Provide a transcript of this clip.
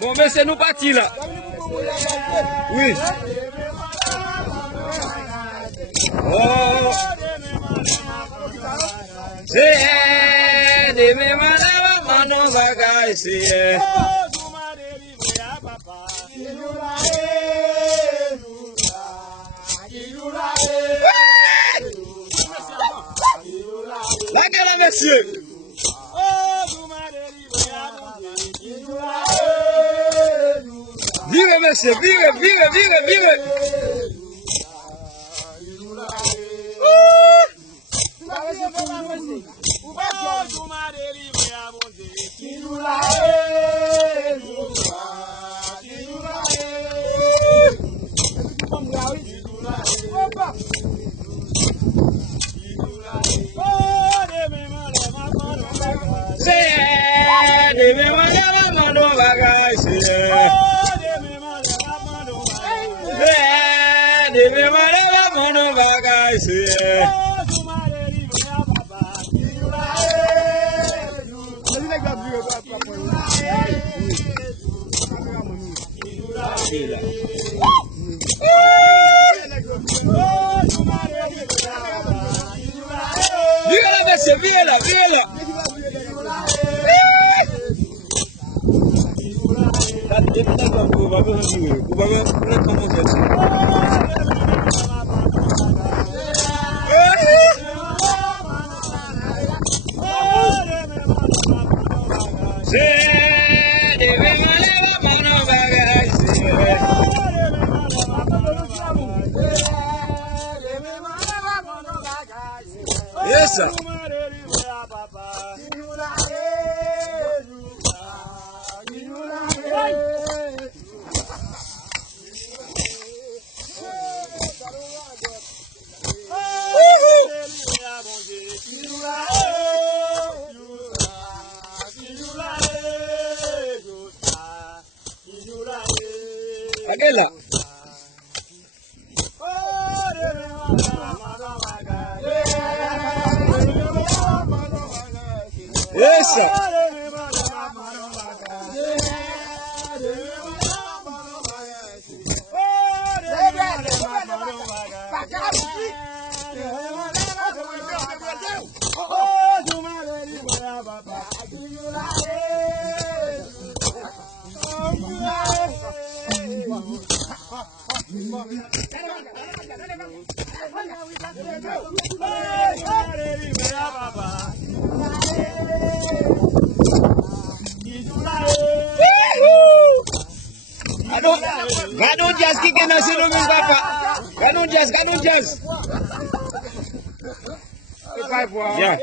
Bon, mais c'est nous partis là. Oui. Oh. C'est des mêmes manos à gagner. La gala, monsieur. Vive, monsieur, vive, vive, vive, vive. Yes, sir. Agela. Yes, sir. Ganon jazz ki kena sino min papa. Ganon jazz. Yeah.